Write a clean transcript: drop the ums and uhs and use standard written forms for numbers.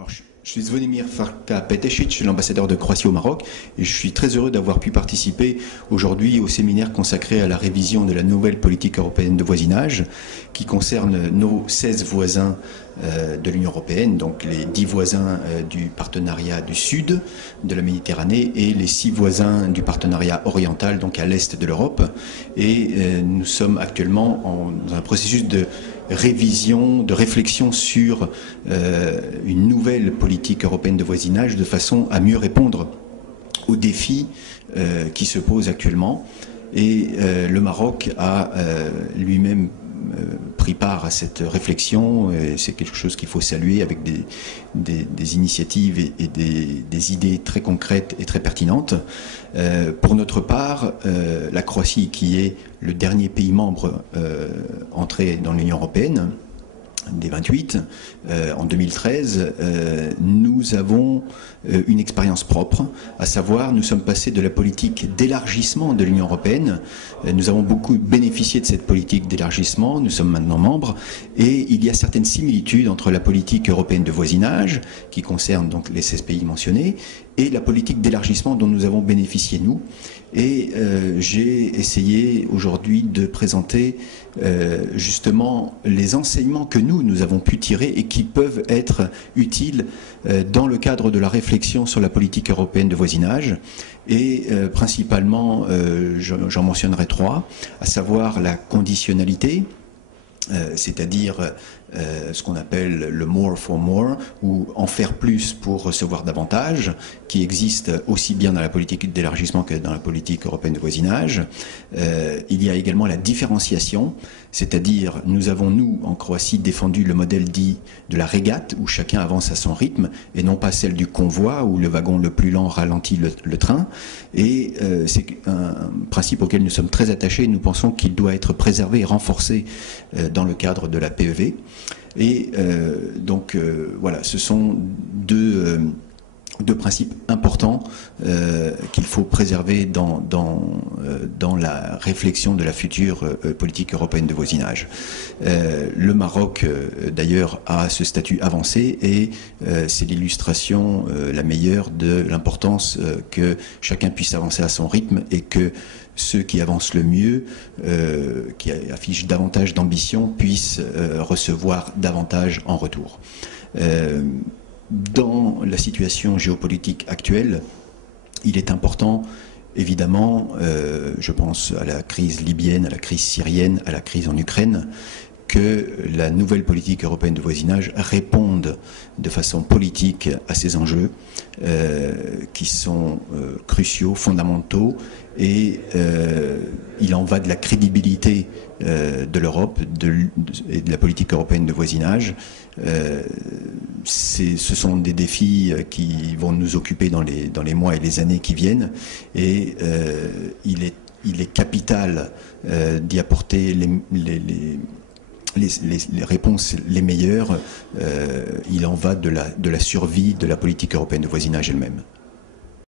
Alors, je suis Zvonimir Farka-Petešić, l'ambassadeur de Croatie au Maroc, et je suis très heureux d'avoir pu participer aujourd'hui au séminaire consacré à la révision de la nouvelle politique européenne de voisinage, qui concerne nos 16 voisins de l'Union européenne, donc les 10 voisins du partenariat du sud de la Méditerranée et les 6 voisins du partenariat oriental, donc à l'est de l'Europe. Et nous sommes actuellement dans un processus de révision, de réflexion sur une nouvelle politique européenne de voisinage de façon à mieux répondre aux défis qui se posent actuellement. Et le Maroc a lui-même pris part à cette réflexion, et c'est quelque chose qu'il faut saluer avec des initiatives et des idées très concrètes et très pertinentes. Pour notre part, la Croatie, qui est le dernier pays membre entré dans l'Union européenne, des 28, en 2013, nous avons une expérience propre, à savoir nous sommes passés de la politique d'élargissement de l'Union européenne, nous avons beaucoup bénéficié de cette politique d'élargissement, nous sommes maintenant membres, et il y a certaines similitudes entre la politique européenne de voisinage, qui concerne donc les 16 pays mentionnés, et la politique d'élargissement dont nous avons bénéficié nous. Et j'ai essayé aujourd'hui de présenter justement les enseignements que nous avons pu tirer et qui peuvent être utiles dans le cadre de la réflexion sur la politique européenne de voisinage. Et principalement, j'en mentionnerai 3, à savoir la conditionnalité, c'est-à-dire ce qu'on appelle le more for more, ou en faire plus pour recevoir davantage, qui existe aussi bien dans la politique d'élargissement que dans la politique européenne de voisinage. Il y a également la différenciation, c'est-à-dire nous avons, nous, en Croatie, défendu le modèle dit de la régate, où chacun avance à son rythme, et non pas celle du convoi, où le wagon le plus lent ralentit le train. Et c'est un principe auquel nous sommes très attachés, et nous pensons qu'il doit être préservé et renforcé dans le cadre de la PEV. Et donc voilà, ce sont deux principes importants qu'il faut préserver dans la réflexion de la future politique européenne de voisinage. Le Maroc, d'ailleurs, a ce statut avancé et c'est l'illustration la meilleure de l'importance que chacun puisse avancer à son rythme et que ceux qui avancent le mieux, qui affichent davantage d'ambition, puissent recevoir davantage en retour. Dans la situation géopolitique actuelle, il est important, évidemment, je pense à la crise libyenne, à la crise syrienne, à la crise en Ukraine, que la nouvelle politique européenne de voisinage réponde de façon politique à ces enjeux qui sont cruciaux, fondamentaux, et il en va de la crédibilité de l'Europe et de la politique européenne de voisinage. Ce sont des défis qui vont nous occuper dans les mois et les années qui viennent, et il est capital d'y apporter les réponses les meilleures. Il en va de la survie de la politique européenne de voisinage elle-même.